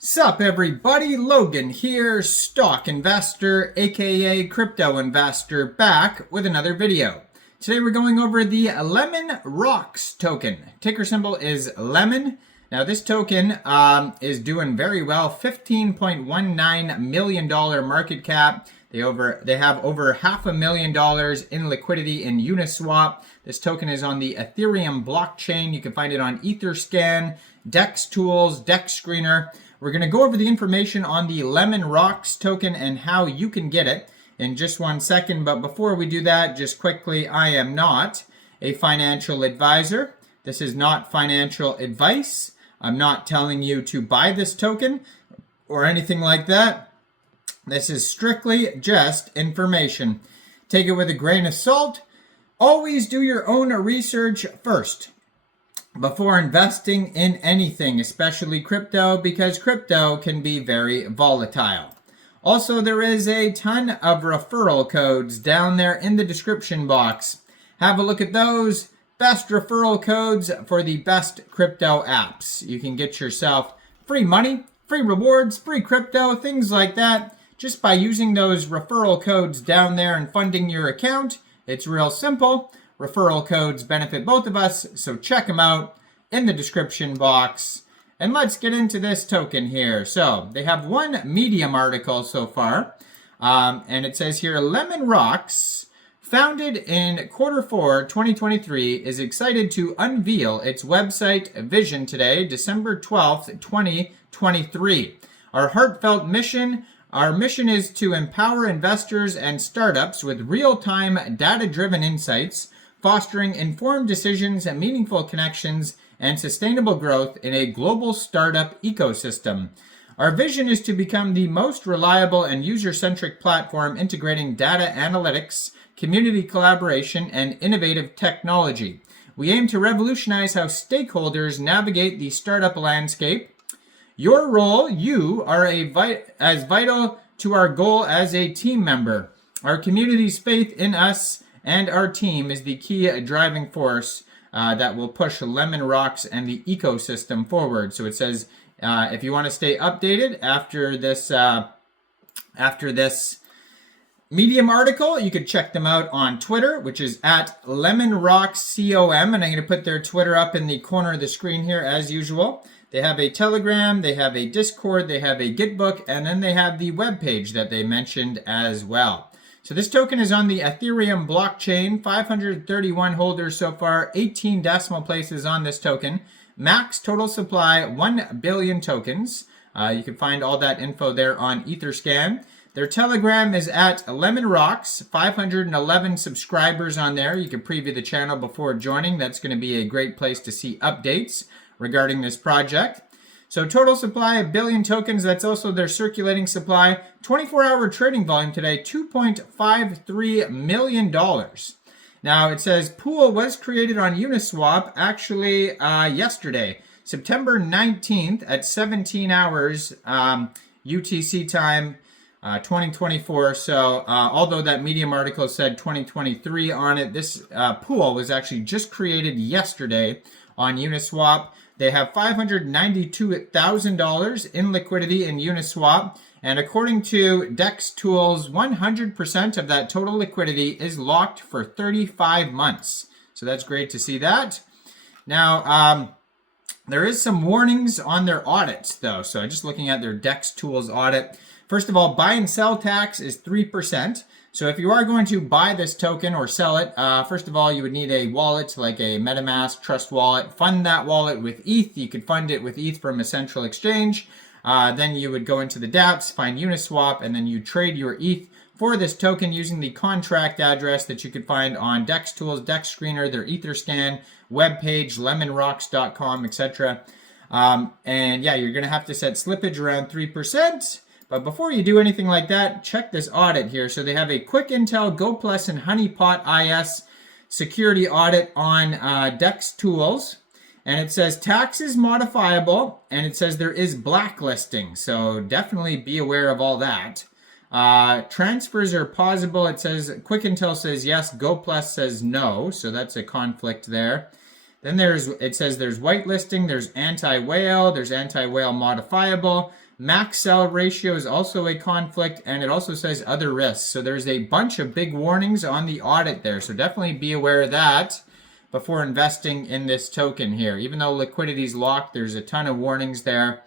Sup everybody, Logan here, stock investor aka crypto investor, back with another video. Today we're going over the LemonRocks token. Ticker symbol is Lemon. Now this token is doing very well, $15.19 million market cap. They have over $500,000 in liquidity in UNISWAP. This token is on the Ethereum blockchain. You can find it on Etherscan, DEX tools, DEX screener. We're going to go over the information on the LemonRocks token and how you can get it in just 1 second. But before we do that, just quickly, I am not a financial advisor. This is not financial advice. I'm not telling you to buy this token or anything like that. This is strictly just information. Take it with a grain of salt. Always do your own research first before investing in anything, especially crypto, because crypto can be very volatile. Also, there is a ton of referral codes down there in the description box. Have a look at those. Best referral codes for the best crypto apps. You can get yourself free money, free rewards, free crypto, things like that, just by using those referral codes down there and funding your account. It's real simple. Referral codes benefit both of us, so check them out in the description box. And let's get into this token here. So they have one Medium article so far, and it says here, LemonRocks, founded in Q4 2023, is excited to unveil its website vision today, December 12th, 2023. Our heartfelt mission. Our mission is to empower investors and startups with real-time data-driven insights, fostering informed decisions and meaningful connections and sustainable growth in a global startup ecosystem. Our vision is to become the most reliable and user-centric platform integrating data analytics, community collaboration, and innovative technology. We aim to revolutionize how stakeholders navigate the startup landscape. Your role, you are as vital to our goal as a team member. Our community's faith in us and our team is the key driving force that will push LemonRocks and the ecosystem forward. So it says, if you want to stay updated after this Medium article, you could check them out on Twitter, which is at LemonRocksCom, and I'm going to put their Twitter up in the corner of the screen here as usual. They have a Telegram, they have a Discord, they have a Gitbook, and then they have the webpage that they mentioned as well. So this token is on the Ethereum blockchain, 531 holders so far, 18 decimal places on this token. Max total supply, 1 billion tokens. You can find all that info there on Etherscan. Their Telegram is at LemonRocks, 511 subscribers on there. You can preview the channel before joining. That's going to be a great place to see updates regarding this project. So total supply, 1 billion tokens. That's also their circulating supply. 24-hour trading volume today, $2.53 million. Now it says pool was created on Uniswap actually yesterday, September 19th at 17 hours UTC time, 2024. So although that Medium article said 2023 on it, this pool was actually just created yesterday on Uniswap. They have $592,000 in liquidity in Uniswap. And according to DEX tools, 100% of that total liquidity is locked for 35 months. So that's great to see that. Now, there is some warnings on their audits, though. So just looking at their DEX tools audit. First of all, buy and sell tax is 3%. So if you are going to buy this token or sell it, first of all, you would need a wallet like a MetaMask Trust wallet. Fund that wallet with ETH. You could fund it with ETH from a central exchange. Then you would go into the dApps, find Uniswap, and then you trade your ETH for this token using the contract address that you could find on DEX Tools, DEX Screener, their Etherscan webpage, LemonRocks.com, etc. And yeah, you're going to have to set slippage around 3%. But before you do anything like that, check this audit here. So they have a Quick Intel, GoPlus, and Honeypot IS security audit on DEX tools. And it says tax is modifiable, and it says there is blacklisting. So definitely be aware of all that. Transfers are pausable. It says Quick Intel says yes, GoPlus says no. So that's a conflict there. Then it says there's whitelisting, there's anti-whale, there's anti-whale modifiable. Max sell ratio is also a conflict, and it also says other risks. So there's a bunch of big warnings on the audit there. So definitely be aware of that before investing in this token here. Even though liquidity is locked, there's a ton of warnings there.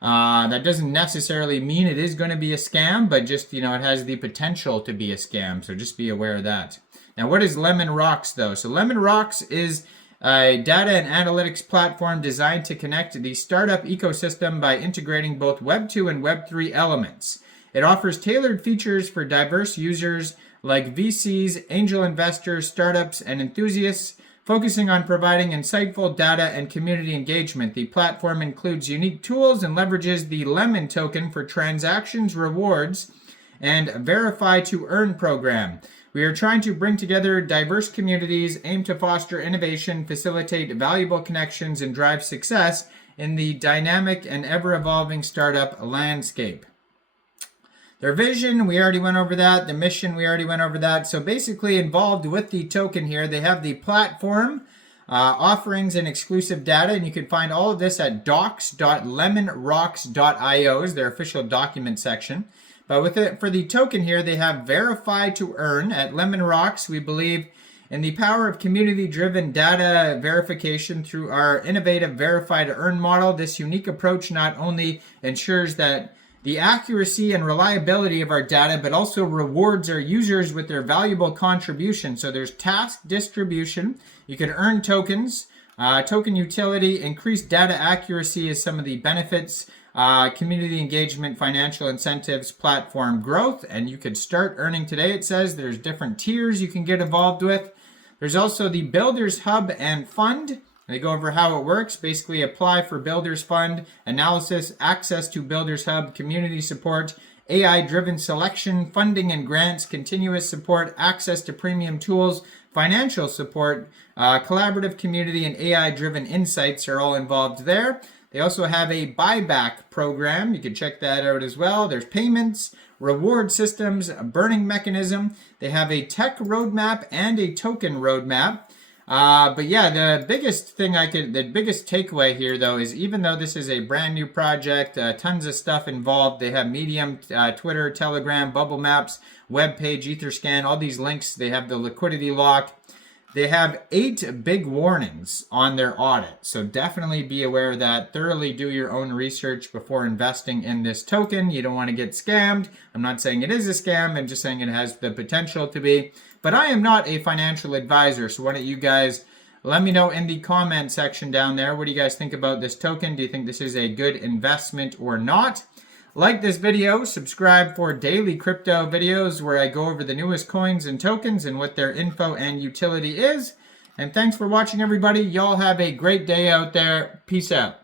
That doesn't necessarily mean it is going to be a scam, but just, it has the potential to be a scam. So just be aware of that. Now, what is LemonRocks, though? So LemonRocks is a data and analytics platform designed to connect the startup ecosystem by integrating both Web 2 and Web 3 elements. It offers tailored features for diverse users like VCs, angel investors, startups, and enthusiasts, focusing on providing insightful data and community engagement. The platform includes unique tools and leverages the Lemon token for transactions, rewards, and verify to earn program. We are trying to bring together diverse communities, aim to foster innovation, facilitate valuable connections, and drive success in the dynamic and ever-evolving startup landscape. Their vision, we already went over that. The mission, we already went over that. So basically involved with the token here, they have the platform, offerings, and exclusive data. And you can find all of this at docs.lemonrocks.io is their official document section. But with it, for the token here, they have verify to earn. At LemonRocks, we believe in the power of community-driven data verification through our innovative verify to earn model. This unique approach not only ensures that the accuracy and reliability of our data, but also rewards our users with their valuable contribution. So there's task distribution. You can earn tokens, token utility, increased data accuracy is some of the benefits, community engagement, financial incentives, platform growth, and you could start earning today. It says there's different tiers you can get involved with. There's also the Builders Hub and Fund. They go over how it works. Basically, apply for Builders Fund, analysis, access to Builders Hub, community support, AI-driven selection, funding and grants, continuous support, access to premium tools, financial support, collaborative community, and AI-driven insights are all involved there. They also have a buyback program. You can check that out as well. There's payments, reward systems, a burning mechanism. They have a tech roadmap and a token roadmap. But yeah, the biggest takeaway here though is even though this is a brand new project, tons of stuff involved. They have Medium, Twitter, Telegram, Bubble Maps, webpage, Etherscan, all these links. They have the liquidity lock. They have 8 big warnings on their audit. So definitely be aware of that. Thoroughly do your own research before investing in this token. You don't want to get scammed. I'm not saying it is a scam. I'm just saying it has the potential to be. But I am not a financial advisor. So why don't you guys let me know in the comment section down there. What do you guys think about this token? Do you think this is a good investment or not? Like this video, subscribe for daily crypto videos where I go over the newest coins and tokens and what their info and utility is. And thanks for watching, everybody. Y'all have a great day out there. Peace out.